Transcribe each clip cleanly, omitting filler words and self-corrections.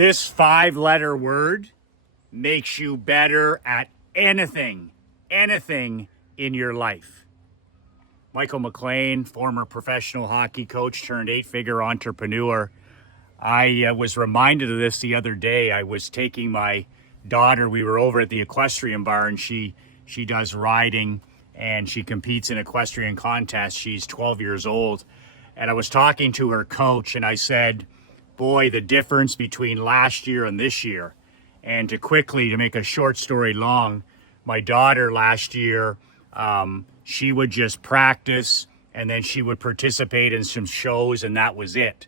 This 5-letter word makes you better at anything in your life. Michael McLean, former professional hockey coach turned 8-figure entrepreneur. I was reminded of this the other day. I was taking my daughter. We were over at the equestrian bar, and she does riding and she competes in equestrian contests. She's 12 years old. And I was talking to her coach, and I said, boy, the difference between last year and this year. And to make a short story long, my daughter last year, she would just practice and then she would participate in some shows, and that was it.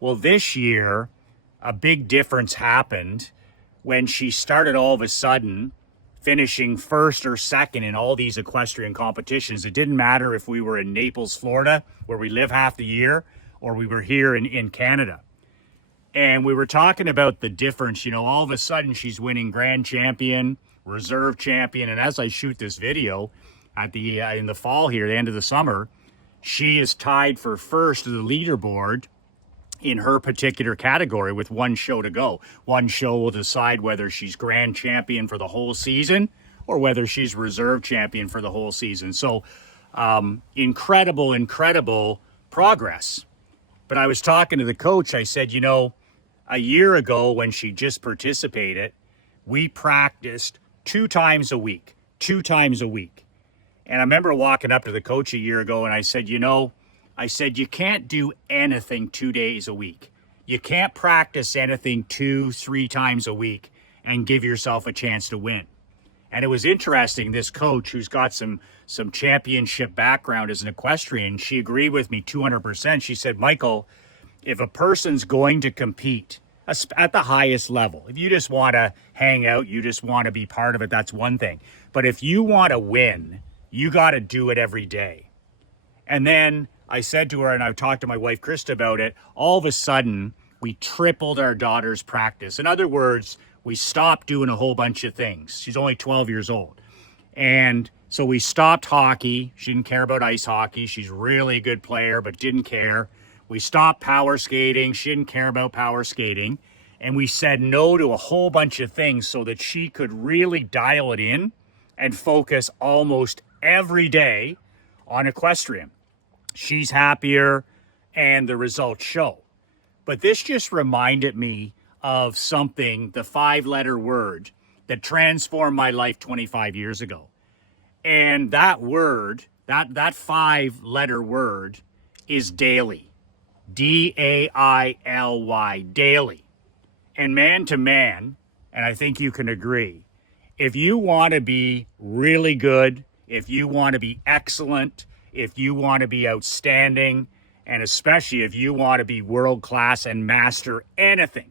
Well, this year, a big difference happened when she started all of a sudden finishing first or second in all these equestrian competitions. It didn't matter if we were in Naples, Florida, where we live half the year, or we were here in Canada. And we were talking about the difference. All of a sudden she's winning grand champion, reserve champion. And as I shoot this video in the fall here, the end of the summer, she is tied for first of the leaderboard in her particular category with one show to go. One show will decide whether she's grand champion for the whole season or whether she's reserve champion for the whole season. So incredible progress. But I was talking to the coach. I said, a year ago when she just participated, we practiced 2 times a week. And I remember walking up to the coach a year ago and I said, you can't do anything 2 days a week. You can't practice anything 2-3 times a week and give yourself a chance to win. And it was interesting, this coach who's got some championship background as an equestrian, she agreed with me 200%. She said, Michael, if a person's going to compete at the highest level, if you just want to hang out, you just want to be part of it, that's one thing. But if you want to win, you got to do it every day. And then I said to her, and I've talked to my wife, Krista, about it, all of a sudden, we tripled our daughter's practice. In other words, we stopped doing a whole bunch of things. She's only 12 years old. And so we stopped hockey. She didn't care about ice hockey. She's really a good player, but didn't care. We stopped power skating. She didn't care about power skating. And we said no to a whole bunch of things so that she could really dial it in and focus almost every day on equestrian. She's happier, and the results show. But this just reminded me of something, the 5-letter word that transformed my life 25 years ago. And that word, that 5-letter word is daily. D-A-I-L-Y, daily. And man to man, and I think you can agree, if you want to be really good, if you want to be excellent, if you want to be outstanding, and especially if you want to be world-class and master anything,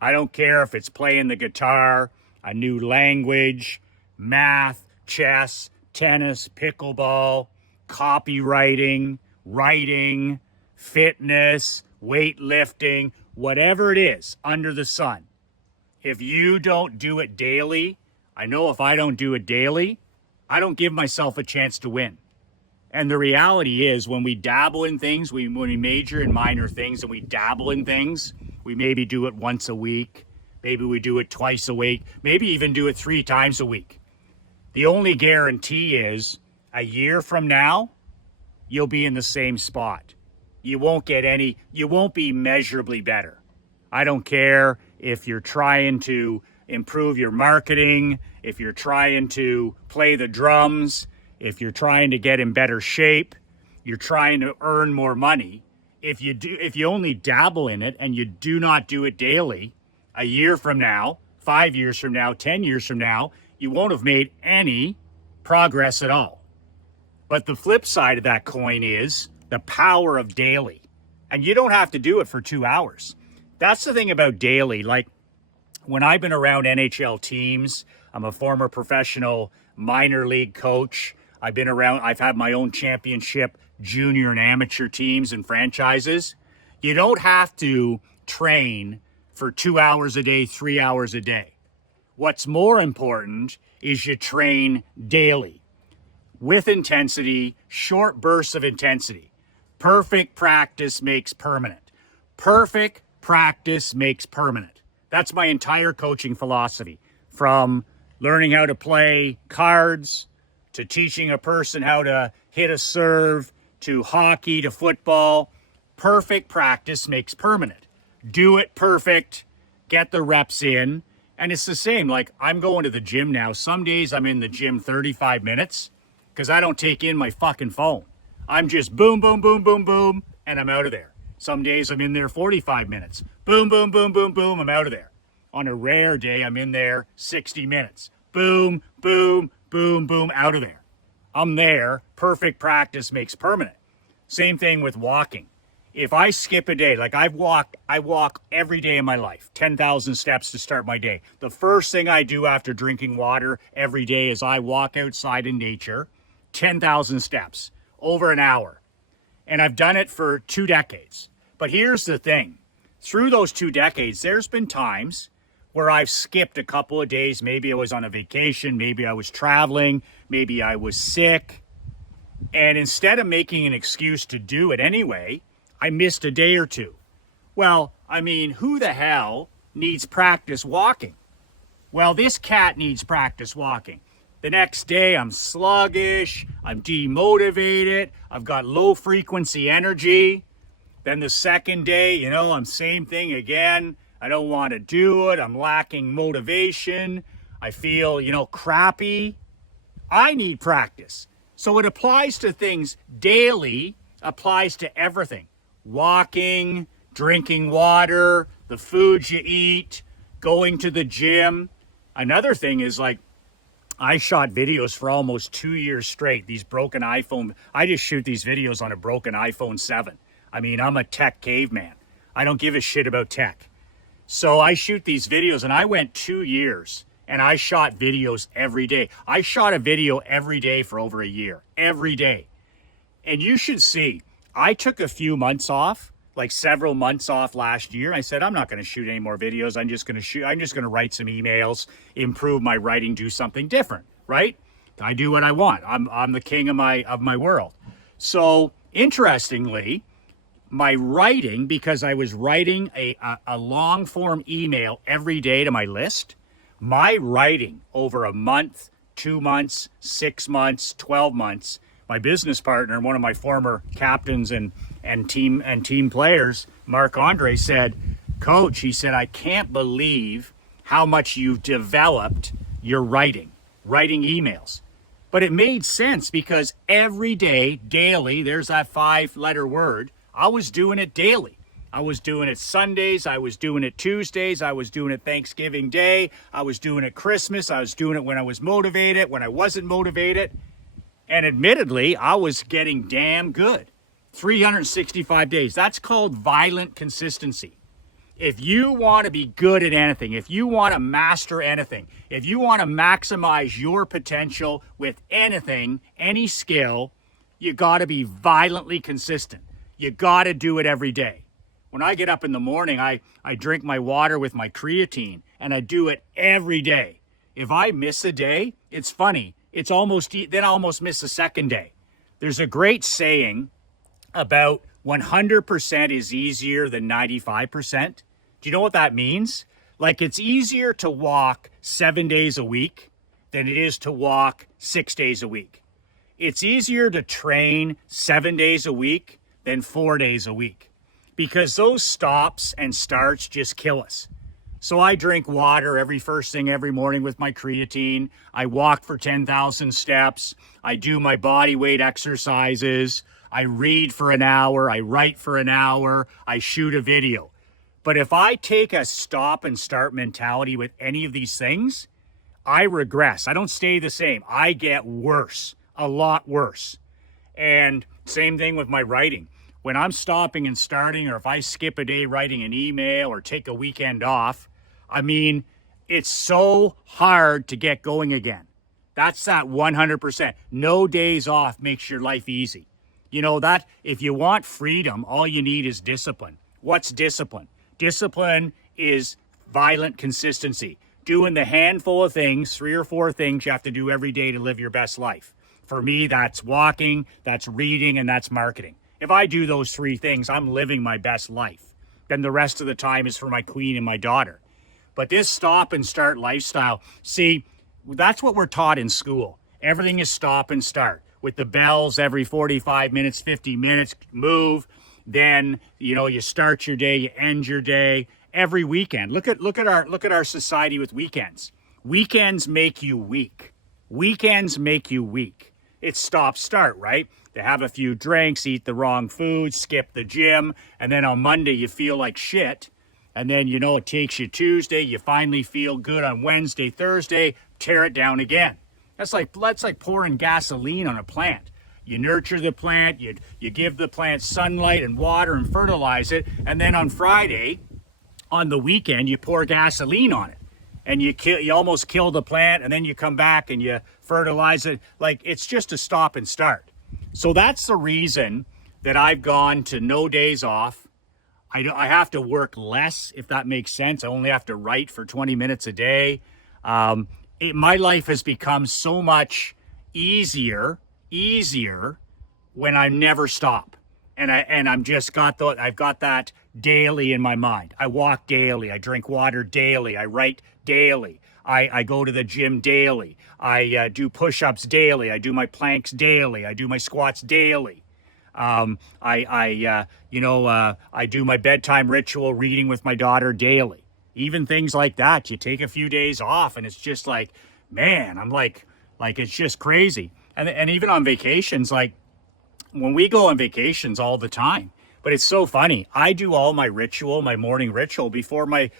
I don't care if it's playing the guitar, a new language, math, chess, tennis, pickleball, copywriting, writing, fitness, weightlifting, whatever it is under the sun. If you don't do it daily, I know if I don't do it daily, I don't give myself a chance to win. And the reality is when we dabble in things, when we major in minor things and we dabble in things, we maybe do it once a week, maybe we do it twice a week, maybe even do it 3 times a week. The only guarantee is a year from now, you'll be in the same spot. You won't be measurably better. I don't care if you're trying to improve your marketing, if you're trying to play the drums, if you're trying to get in better shape, you're trying to earn more money. If you only dabble in it and you do not do it daily, a year from now, 5 years from now, 10 years from now, you won't have made any progress at all. But the flip side of that coin is the power of daily. And you don't have to do it for 2 hours. That's the thing about daily. Like when I've been around NHL teams, I'm a former professional minor league coach. I've had my own championship junior and amateur teams and franchises. You don't have to train for 2 hours a day, 3 hours a day. What's more important is you train daily with intensity, short bursts of intensity. Perfect practice makes permanent. Perfect practice makes permanent. That's my entire coaching philosophy, from learning how to play cards to teaching a person how to hit a serve to hockey to football. Perfect practice makes permanent. Do it perfect, get the reps in. And it's the same. Like, I'm going to the gym now. Some days I'm in the gym 35 minutes because I don't take in my fucking phone. I'm just boom, boom, boom, boom, boom, and I'm out of there. Some days I'm in there 45 minutes. Boom, boom, boom, boom, boom, I'm out of there. On a rare day, I'm in there 60 minutes. Boom, boom, boom, boom, out of there. I'm there. Perfect practice makes permanent. Same thing with walking. If I skip a day, like I walk every day of my life, 10,000 steps to start my day. The first thing I do after drinking water every day is I walk outside in nature, 10,000 steps, over an hour. And I've done it for 2 decades. But here's the thing. Through those 2 decades, there's been times where I've skipped a couple of days. Maybe I was on a vacation, maybe I was traveling, maybe I was sick. And instead of making an excuse to do it anyway, I missed a day or two. Well, I mean, who the hell needs practice walking? Well, this cat needs practice walking. The next day, I'm sluggish, I'm demotivated, I've got low frequency energy. Then the second day, I'm same thing again. I don't want to do it. I'm lacking motivation. I feel, crappy. I need practice. So it applies to things daily, applies to everything. Walking, drinking water, the foods you eat, going to the gym. Another thing is, like, I shot videos for almost 2 years straight. These broken iPhone, I just shoot these videos on a broken iPhone 7. I mean, I'm a tech caveman. I don't give a shit about tech. So I shoot these videos, and I went 2 years and I shot videos every day. I shot a video every day for over a year, every day. And you should see, I took a few months off, like several months off last year. I said, I'm not going to shoot any more videos. I'm just going to write some emails, improve my writing, do something different, right? I do what I want. I'm the king of my world. So interestingly, my writing, because I was writing a long form email every day to my list, my writing over a month, 2 months, 6 months, 12 months, my business partner, one of my former captains and team players, Mark Andre, said, Coach, he said, I can't believe how much you've developed your writing emails. But it made sense because every day, daily, there's that 5-letter word, I was doing it daily. I was doing it Sundays, I was doing it Tuesdays, I was doing it Thanksgiving Day, I was doing it Christmas, I was doing it when I was motivated, when I wasn't motivated. And admittedly, I was getting damn good. 365 days. That's called violent consistency. If you want to be good at anything, if you want to master anything, if you want to maximize your potential with anything, any skill, you got to be violently consistent. You got to do it every day. When I get up in the morning, I drink my water with my creatine, and I do it every day. If I miss a day, it's funny. Then I almost miss a second day. There's a great saying about 100% is easier than 95%. Do you know what that means? Like, it's easier to walk 7 days a week than it is to walk 6 days a week. It's easier to train 7 days a week than 4 days a week, because those stops and starts just kill us. So I drink water first thing every morning with my creatine. I walk for 10,000 steps. I do my body weight exercises. I read for an hour. I write for an hour. I shoot a video. But if I take a stop and start mentality with any of these things, I regress. I don't stay the same. I get worse, a lot worse. And same thing with my writing. When I'm stopping and starting, or if I skip a day writing an email or take a weekend off, I mean, it's so hard to get going again. That's that 100%. No days off makes your life easy. You know that if you want freedom, all you need is discipline. What's discipline? Discipline is violent consistency. Doing the handful of things, 3 or 4 things you have to do every day to live your best life. For me, that's walking, that's reading, and that's marketing. If I do those 3 things, I'm living my best life. Then the rest of the time is for my queen and my daughter. But this stop and start lifestyle, see, that's what we're taught in school. Everything is stop and start with the bells every 45 minutes, 50 minutes, move. Then, you start your day, you end your day every weekend. Look at our society with weekends. Weekends make you weak. Weekends make you weak. It's stop start, right? To have a few drinks, eat the wrong food, skip the gym, and then on Monday you feel like shit. And then, it takes you Tuesday, you finally feel good on Wednesday, Thursday, tear it down again. That's like pouring gasoline on a plant. You nurture the plant, you give the plant sunlight and water and fertilize it, and then on Friday, on the weekend, you pour gasoline on it. And you almost kill the plant, and then you come back and you fertilize it. Like, it's just a stop and start. So that's the reason that I've gone to no days off. I have to work less, if that makes sense. I only have to write for 20 minutes a day. My life has become so much easier when I never stop. And I've got that daily in my mind. I walk daily. I drink water daily. I write daily. I go to the gym daily. I do push-ups daily. I do my planks daily. I do my squats daily. I do my bedtime ritual reading with my daughter daily. Even things like that. You take a few days off and it's just like, man, I'm like it's just crazy. And even on vacations, like when we go on vacations all the time, but it's so funny. I do all my morning ritual before my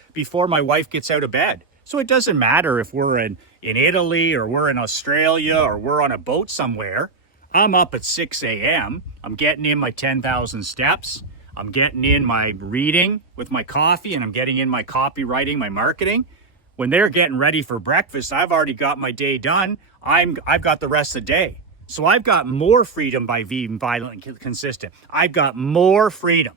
wife gets out of bed. So it doesn't matter if we're in Italy or we're in Australia or we're on a boat somewhere. I'm up at 6 a.m. I'm getting in my 10,000 steps. I'm getting in my reading with my coffee, and I'm getting in my copywriting, my marketing. When they're getting ready for breakfast, I've already got my day done. I've got the rest of the day. So I've got more freedom by being violent and consistent. I've got more freedom.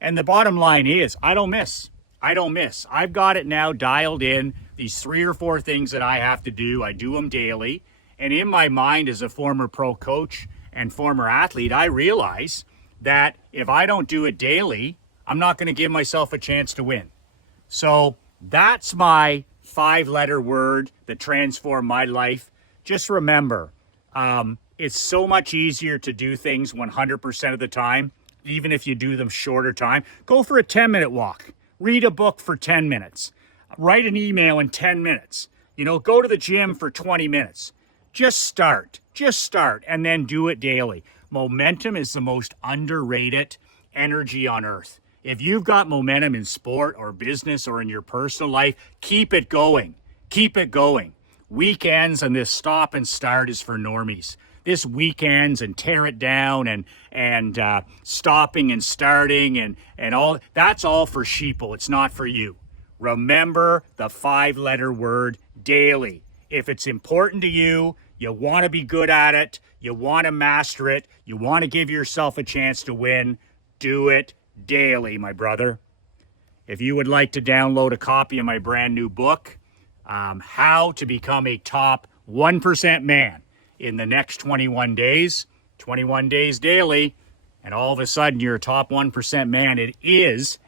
And the bottom line is, I don't miss. I've got it now dialed in, these 3 or 4 things that I have to do. I do them daily. And in my mind, as a former pro coach and former athlete, I realize that if I don't do it daily, I'm not going to give myself a chance to win. So that's my 5-letter word that transformed my life. Just remember, it's so much easier to do things 100% of the time, even if you do them shorter time. Go for a 10-minute walk. Read a book for 10 minutes. Write an email in 10 minutes. Go to the gym for 20 minutes. Just start, and then do it daily. Momentum is the most underrated energy on earth. If you've got momentum in sport or business or in your personal life, keep it going. Weekends and this stop and start is for normies. This weekends and tear it down and stopping and starting and all, that's all for sheeple. It's not for you. Remember the 5-letter word, daily. If it's important to you, you want to be good at it, you want to master it, you want to give yourself a chance to win, do it daily, my brother. If you would like to download a copy of my brand new book, How to Become a Top 1% Man in the next 21 days daily, and all of a sudden you're a top 1% man. It is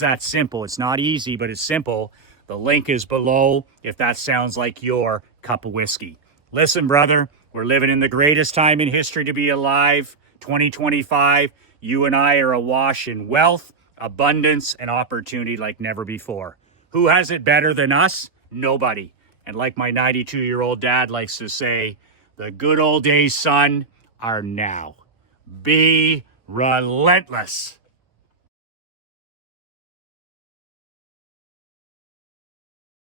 that simple. It's not easy, but it's simple. The link is below if that sounds like your cup of whiskey. Listen, brother, we're living in the greatest time in history to be alive, 2025. You and I are awash in wealth, abundance, and opportunity like never before. Who has it better than us? Nobody. And like my 92-year-old dad likes to say, the good old days, son, are now. Be relentless.